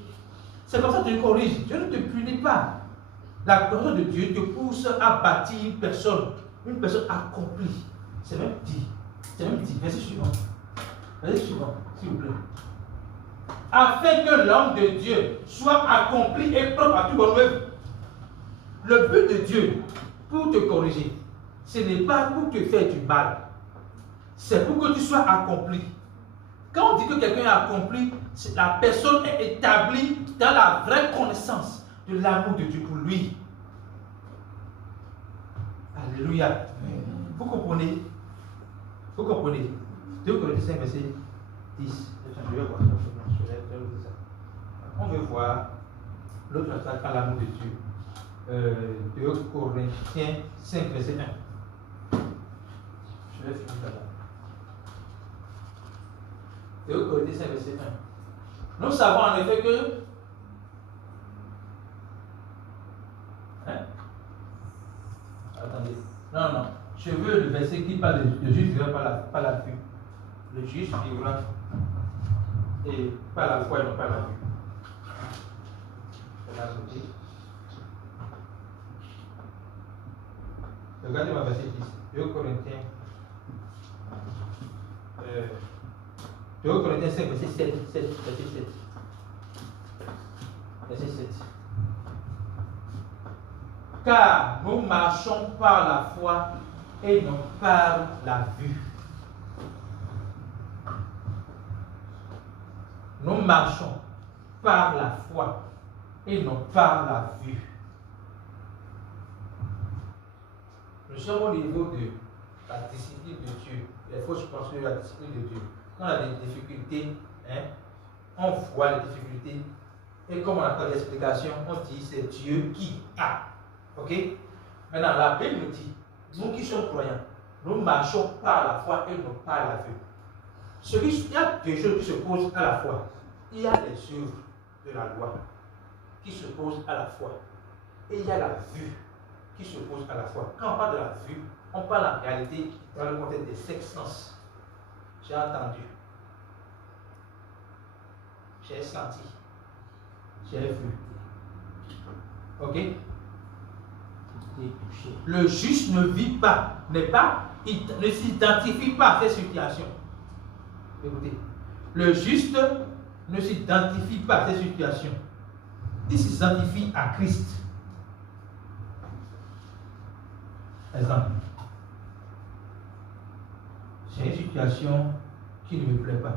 C'est comme ça que Dieu corrige. Dieu ne te punit pas. La parole de Dieu te pousse à bâtir une personne accomplie. C'est même dit. Verset suivant. Verset suivant, s'il vous plaît. Afin que l'homme de Dieu soit accompli et propre à toute bonne œuvre. Le but de Dieu pour te corriger, ce n'est pas pour te faire du mal. C'est pour que tu sois accompli. Quand on dit que quelqu'un est accompli, la personne est établie dans la vraie connaissance de l'amour de Dieu pour lui. Alléluia. Vous comprenez? Vous comprenez? 2 Corinthiens 5, verset 10. Je vais voir ça. On veut voir l'autre attaque par l'amour de Dieu. 2 Corinthiens 5, verset 1. Je vais finir là-bas. 2 Corinthiens 5, verset 1. Nous savons en effet que attendez. Non. Je veux le verset qui parle de juste vivra par la vue. Le juste vivra et par la foi et non par la vue. Je vais l'ajouter. Regardez-moi verset 10. 2 Corinthiens 5, verset 7. Verset 7. Car nous marchons par la foi et non par la vue. Nous marchons par la foi et non par la vue. Nous sommes au niveau de la discipline de Dieu. Il faut se construire la discipline de Dieu. Quand on a des difficultés, on voit les difficultés. Et comme on a fait l'explication, on dit c'est Dieu qui a. Ok? Maintenant, la Bible nous dit, nous qui sommes croyants, nous marchons par la foi et non par la vue. Il y a deux choses qui se posent à la fois. Il y a les œuvres de la loi qui se posent à la fois. Et il y a la vue qui se pose à la fois. Quand on parle de la vue, on parle en réalité dans le contexte des 5 sens. J'ai entendu, j'ai senti, j'ai vu. Ok? Le juste ne vit pas, il ne s'identifie pas à ces situations. Écoutez, le juste ne s'identifie pas à ces situations. Il s'identifie à Christ. Exemple. J'ai une situation qui ne me plaît pas.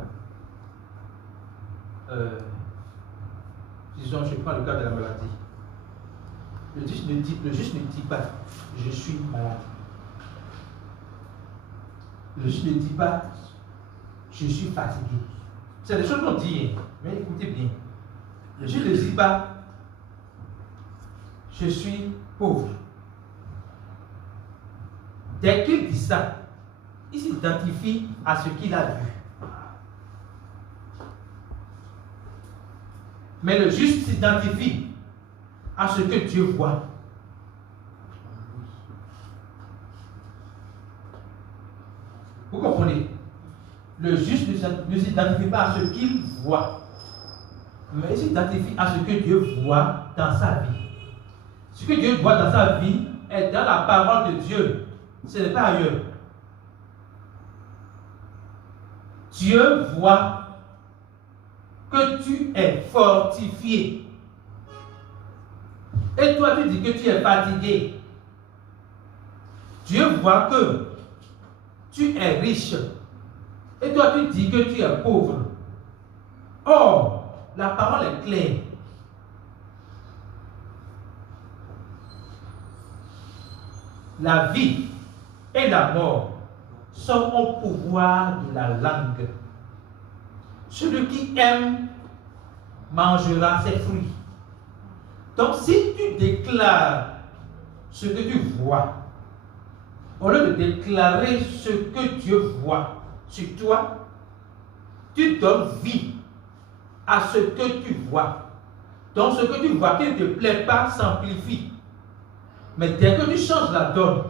Disons, je prends le cas de la maladie. Le juste ne dit pas je suis malade. Le juste ne dit pas je suis fatigué. C'est des choses qu'on dit, mais écoutez bien. Le juste ne dit pas je suis pauvre. Dès qu'il dit ça, il s'identifie à ce qu'il a vu. Mais le juste s'identifie à ce que Dieu voit. Vous comprenez? Le juste ne s'identifie pas à ce qu'il voit, mais il s'identifie à ce que Dieu voit dans sa vie. Ce que Dieu voit dans sa vie est dans la parole de Dieu. Ce n'est pas ailleurs. Dieu voit que tu es fortifié. Et toi, tu dis que tu es fatigué. Dieu voit que tu es riche. Et toi, tu dis que tu es pauvre. Or, la parole est claire. La vie et la mort sont au pouvoir de la langue. Celui qui aime mangera ses fruits. Donc, si tu déclares ce que tu vois, au lieu de déclarer ce que Dieu voit sur toi, tu donnes vie à ce que tu vois. Donc, ce que tu vois qui ne te plaît pas s'amplifie. Mais dès que tu changes la donne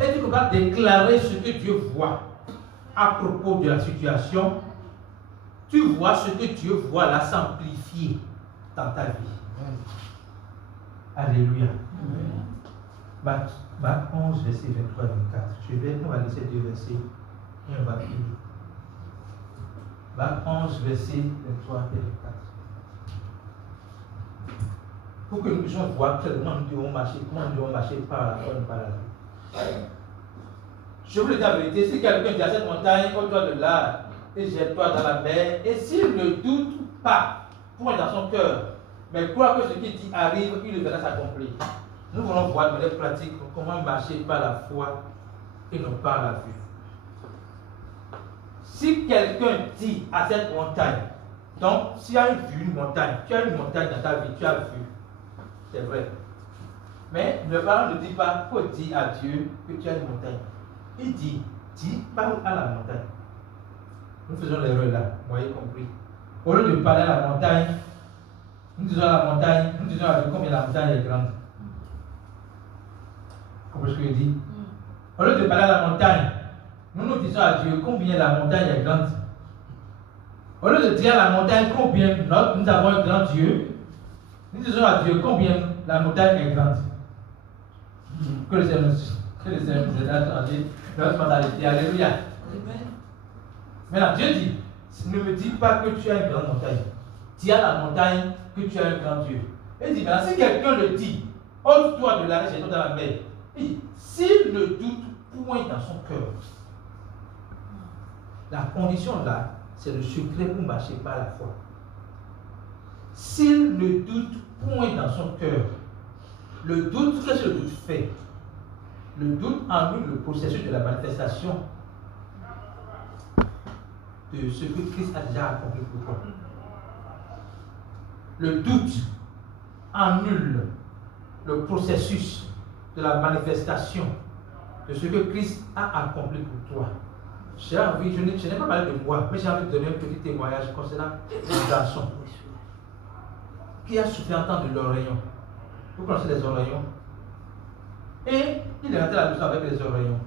et tu vas déclarer ce que Dieu voit à propos de la situation, tu vois ce que Dieu voit là s'amplifier dans ta vie. Alléluia. Marc 11, verset 23 24. On va laisser 2 versets et on va finir. Marc 11, verset 23 et 24. Pour que nous puissions voir comment nous devons marcher par la foi et par la vie. Je vous le dis la vérité, si quelqu'un dit à cette montagne, ôte-toi de là et jette-toi dans la mer, et s'il ne doute pas, point dans son cœur, mais croit que ce qu'il dit arrive, il le verra s'accomplir. Nous voulons voir de manière pratique comment marcher par la foi et non par la vue. Si quelqu'un dit à cette montagne, donc s'il y a une montagne, tu as une montagne dans ta vie, tu as vu, c'est vrai. Mais le parent ne dit pas, il faut dire à Dieu que tu as une montagne. Il dit, parle à la montagne. Nous faisons l'erreur là, vous avez compris. Au lieu de parler à la montagne, nous disons à la montagne, nous disons à Dieu combien la montagne est grande. Vous comprenez ce que je dis? Au lieu de parler à la montagne, nous disons à Dieu combien la montagne est grande. Au lieu de dire à la montagne combien nous avons un grand Dieu, nous disons à Dieu combien la montagne est grande. Que les Seigneur nous aide à changer notre mentalité. Alléluia. Maintenant, Dieu dit, ne me dis pas que tu as une grande montagne. Dis à la montagne que tu as un grand Dieu. Et il dit, maintenant, si quelqu'un le dit, ôte-toi de la richesse dans la mer. Il dit, s'il ne doute point dans son cœur, la condition là, c'est le secret pour marcher par la foi. S'il ne doute point dans son cœur, le doute, qu'est-ce que le doute fait? Le doute annule le processus de la manifestation de ce que Christ a déjà accompli pour toi. Le doute annule le processus de la manifestation de ce que Christ a accompli pour toi. J'ai envie, je n'ai pas parlé de moi, mais j'ai envie de donner un petit témoignage concernant un garçon qui a souffert en temps de l'oreillon. Vous connaissez les oreillons? Et il est rentré à la maison avec les oreillons.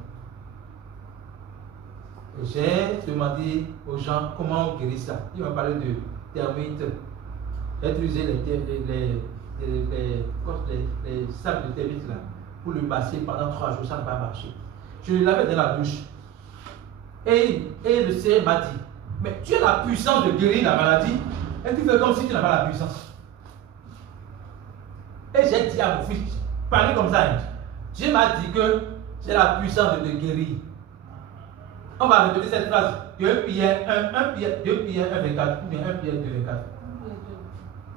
Et j'ai demandé aux gens comment on guérit ça. Ils m'ont parlé de termites. J'ai utilisé les sables de termites là pour le masser pendant 3 jours, ça n'a pas marché. Je le lavais dans la douche. Et le Seigneur m'a dit, mais tu as la puissance de guérir la maladie et tu fais comme si tu n'avais pas la puissance. Et j'ai dit à mon fils, parlez comme ça. Dieu m'a dit que j'ai la puissance de te guérir. On va répéter cette phrase. 2 Pierre 1, 24, ou bien 1 Pierre 2, 24.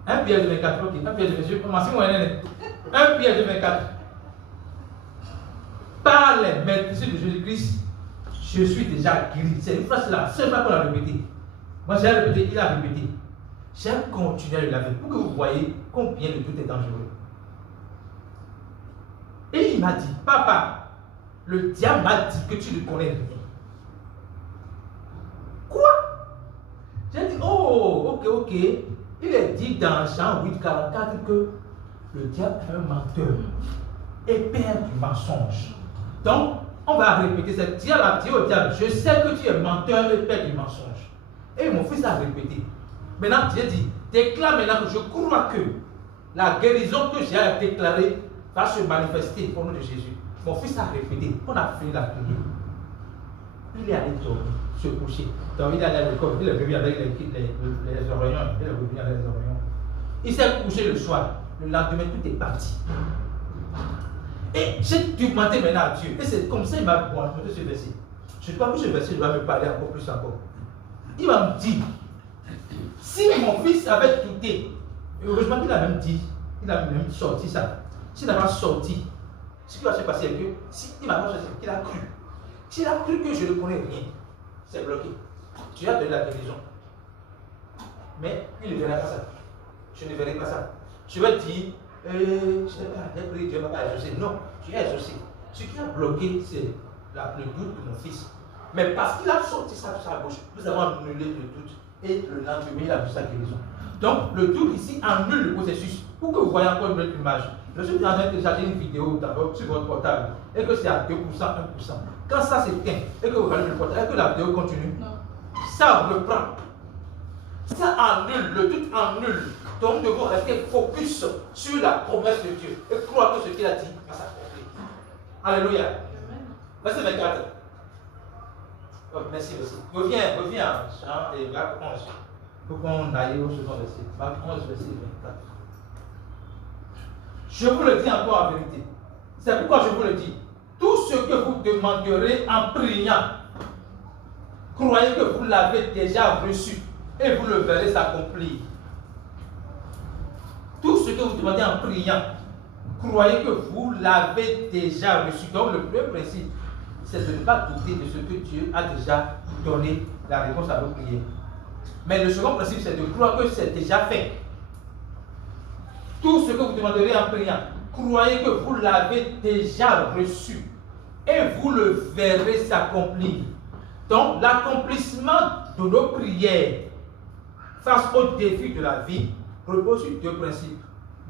1 Pierre 2, 24, ok. 1 Pierre 2, 24. 1 Pierre 2, 24. Par les maîtrises de Jésus-Christ, je suis déjà guéri. C'est une phrase là, seule fois qu'on l'a répété. Moi j'ai répété, il a répété. J'aime continuer à le laver pour que vous voyez combien le tout est dangereux. Et il m'a dit, papa, le diable m'a dit que tu ne connais rien. Quoi? J'ai dit, oh, ok. Il est dit dans Jean 8, 44 que le diable est un menteur et père du mensonge. Donc, on va répéter cette diable a dit au diable, je sais que tu es menteur et père du mensonge. Et mon fils a répété. Maintenant, Dieu dit, déclare maintenant que je crois que la guérison que j'ai déclarée va se manifester au nom de Jésus. Mon fils a répété, on a fini la prière. Il est allé dormir, se coucher. Donc il est allé à l'école, il est revenu avec les oreillons, il est revenu avec les oreillons. Il s'est couché le soir, le lendemain tout est parti. Et j'ai demandé maintenant à Dieu, et c'est comme ça qu'il m'a montré ce verset. Je crois que ce verset doit me parler encore plus encore. Il m'a dit, si mon fils avait douté, heureusement qu'il a même dit, il a même sorti ça. S'il n'a pas sorti, ce qui va se passer est que, s'il m'a pas sorti, il a cru. S'il a cru que je ne connais rien, c'est bloqué. Tu as donné la guérison. Mais il ne verra pas ça. Je ne verrai pas ça. Je vais dire, je ne sais pas, j'ai prié, Dieu ne m'a pas exaucé. Non, tu es exaucé. Ce qui a bloqué, c'est le doute de mon fils. Mais parce qu'il a sorti ça de sa bouche, nous avons annulé le doute. Et le lendemain, il a vu sa guérison. Donc, le doute ici annule le processus. Pour que vous voyez encore une autre image. Je suis en train de télécharger une vidéo sur votre portable et que c'est à 2%, 1%. Quand ça s'éteint et que vous regardez le portable, est-ce que la vidéo continue? Non. Ça reprend. Ça annule, le doute annule. Donc nous devons rester focus sur la promesse de Dieu et croire que ce qu'il a dit va s'accomplir. Alléluia. Verset 24. Oh, merci. Reviens, Jean et Marc 11. Pour qu'on aille au second verset. Marc 11, verset 24. Je vous le dis encore en vérité. C'est pourquoi je vous le dis. Tout ce que vous demanderez en priant, croyez que vous l'avez déjà reçu et vous le verrez s'accomplir. Tout ce que vous demandez en priant, croyez que vous l'avez déjà reçu. Donc le premier principe, c'est de ne pas douter de ce que Dieu a déjà donné la réponse à vos prières. Mais le second principe, c'est de croire que c'est déjà fait. Tout ce que vous demanderez en priant, croyez que vous l'avez déjà reçu et vous le verrez s'accomplir. Donc, l'accomplissement de nos prières face aux défis de la vie, repose sur deux principes.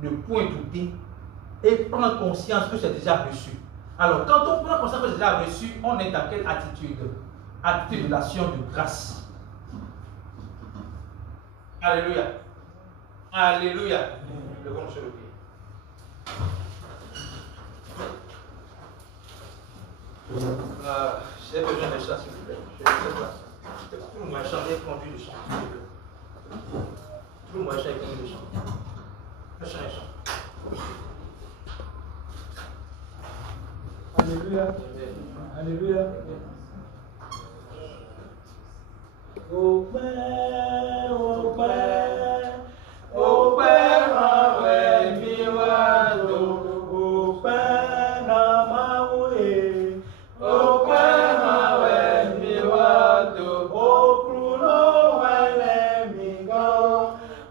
Ne point douter et prendre conscience que c'est déjà reçu. Alors, quand on prend conscience que c'est déjà reçu, on est dans quelle attitude? Attitude de l'action de grâce. Alléluia. Alléluia. Levons sur le pied. J'ai besoin de chant, s'il vous plaît. Je ne sais pas. Tout le monde chanter et conduire le chant. Tout le monde chanter et conduire le chant. Le chant est chant. Alléluia. Alléluia. Au Père, au Père, au Père, ouais, miwado, au Père, namawe, au Père, ouais, miwado, au Pruno, ouais, migo,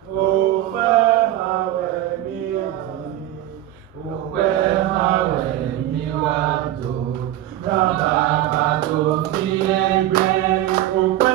au Père, ouais, miwado, au Père, ouais, miwado, nababado, fiegbe, au Père.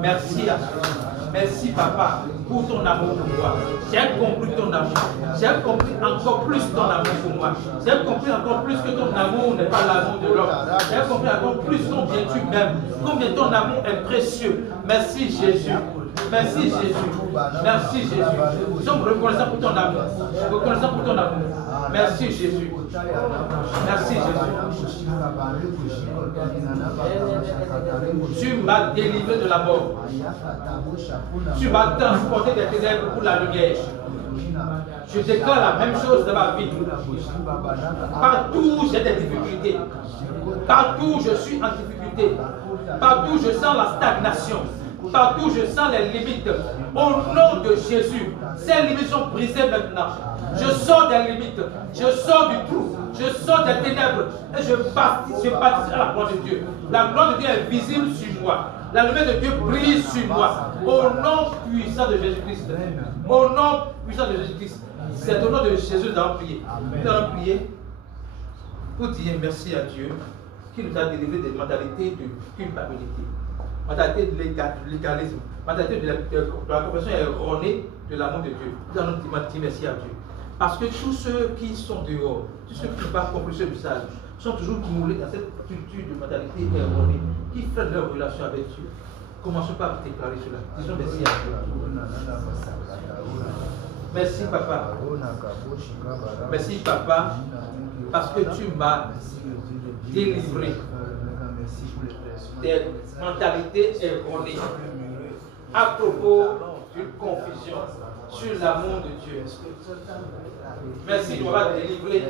Merci à toi. Merci papa pour ton amour pour moi. J'ai compris ton amour. J'ai compris encore plus ton amour pour moi. J'ai compris encore plus que ton amour n'est pas l'amour de l'homme. J'ai compris encore plus combien tu m'aimes, combien ton amour est précieux. Merci Jésus. Merci Jésus. Merci Jésus. Nous sommes reconnaissants pour ton amour. Reconnaissants pour ton amour. Merci Jésus. Merci Jésus. Tu m'as délivré de la mort. Tu m'as transporté des ténèbres pour la lumière. Je déclare la même chose dans ma vie. Partout j'ai des difficultés. Partout je suis en difficulté. Partout je sens la stagnation. Partout je sens les limites. Au nom de Jésus, ces limites sont brisées maintenant. Je sors des limites. Je sors du trou. Je sors des ténèbres. Et je bâtis à la gloire de Dieu. La gloire de Dieu est visible sur moi. La lumière de Dieu brille sur moi. Au nom puissant de Jésus-Christ. Au nom puissant de Jésus-Christ. C'est au nom de Jésus que nous allons prier. Nous allons prier pour dire merci à Dieu qui nous a délivré des mentalités de culpabilité, mentalité de légalisme, mentalité de la compréhension erronée de l'amour de Dieu. Nous allons dire merci à Dieu. Parce que tous ceux qui sont dehors, tous ceux qui ne sont pas compris ce message, sont toujours moulés dans cette culture de mentalité erronée qui fait leur relation avec Dieu. Commençons par déclarer cela. Disons merci à Dieu. Merci papa. Merci papa, parce que tu m'as délivré des mentalités erronées à propos d'une confusion sur l'amour de Dieu. Merci de m'avoir délivré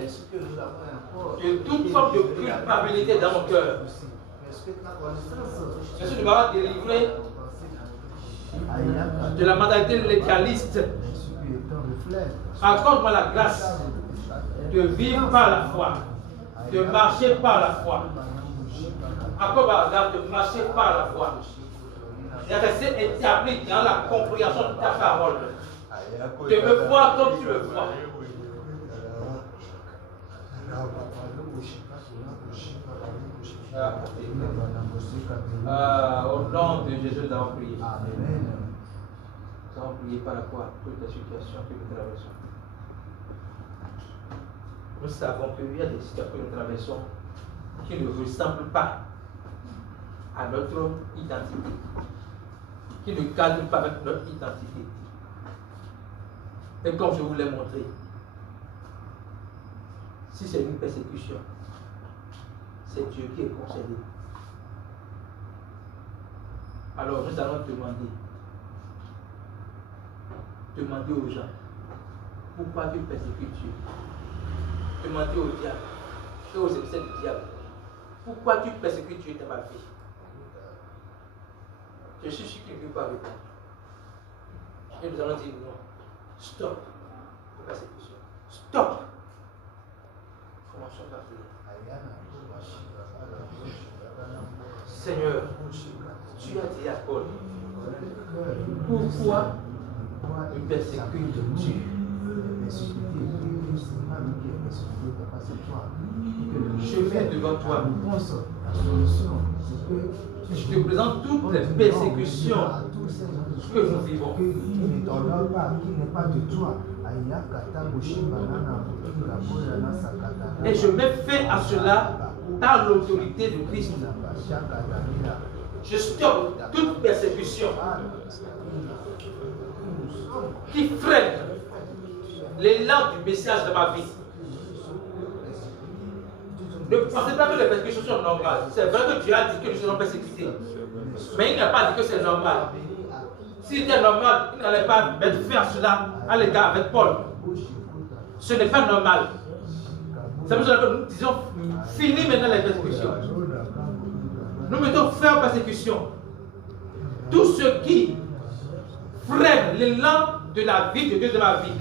de toute forme de culpabilité dans mon cœur. Merci de m'avoir délivré de la mentalité légaliste. Accorde-moi la grâce de vivre par la foi, de marcher par la foi. Accorde-moi la grâce de marcher par la foi. Et rester établi dans la compréhension de ta parole. De me voir comme tu me vois. Au nom de Jésus, nous avons prié. Nous avons prié par la foi toute la situation que nous traversons. Nous savons qu'il y a des situations que nous traversons qui ne ressemblent pas à notre identité, qui ne cadrent pas avec notre identité. Et comme je vous l'ai montré, si c'est une persécution, c'est Dieu qui est concerné. Alors nous allons demander aux gens pourquoi tu persécutes Dieu. Demander au diable et aux émissaires du diable pourquoi tu persécutes Dieu dans ma vie? Je suis sûr qu'il ne veut pas répondre. Et nous allons dire non. Stop. La persécution. Stop. Commençons par prier. Seigneur, tu as dit à Paul, pourquoi il persécute Dieu? Je viens devant toi. Je te présente toutes les persécutions que nous vivons. Et je mets fin à cela par l'autorité de Christ. Je stoppe toute persécution qui freine l'élan du message de ma vie. Ne pensez pas que les persécutions sont normales. C'est vrai que Dieu a dit que nous serons persécutés. Mais il n'a pas dit que c'est normal. Si c'était normal, il n'allait pas mettre fin à cela à l'égard avec Paul. Ce n'est pas normal. C'est pour cela que nous disons, fini maintenant les persécutions. Nous mettons fin aux persécutions. Tout ce qui freine l'élan de la vie de Dieu de ma vie,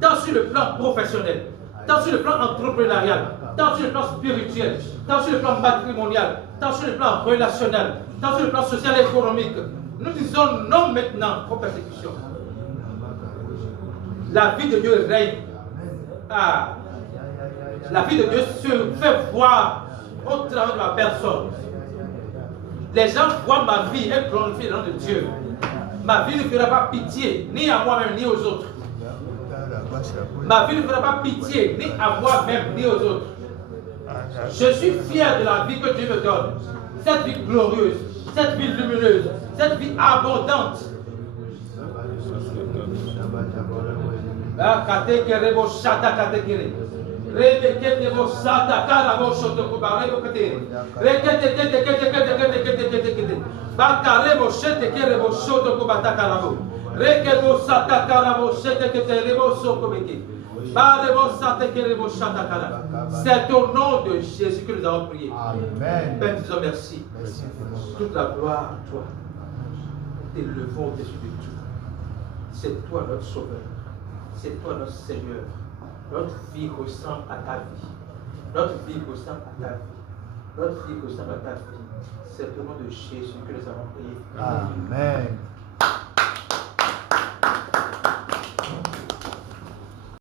tant sur le plan professionnel, tant sur le plan entrepreneurial, tant sur le plan spirituel, tant sur le plan matrimonial, tant sur le plan relationnel, tant sur le plan social et économique, nous disons non maintenant aux persécutions. La vie de Dieu règne. La vie de Dieu se fait voir au travers de ma personne. Les gens voient ma vie et glorifient le nom de Dieu. Ma vie ne fera pas pitié, ni à moi-même, ni aux autres. Ma vie ne fera pas pitié, ni à moi-même, ni aux autres. Je suis fier de la vie que Dieu me donne. Cette vie glorieuse, cette vie lumineuse, cette vie abondante. C'est au nom de Jésus que nous avons prié. Amen. Père, nous disons merci. Toute la gloire à toi. Nous t'élevons au-dessus de tout. C'est toi notre Sauveur. C'est toi notre Seigneur. Notre vie ressemble à ta vie. Notre vie ressemble à ta vie. Notre vie ressemble à ta vie. C'est au nom de Jésus que nous avons prié. Amen.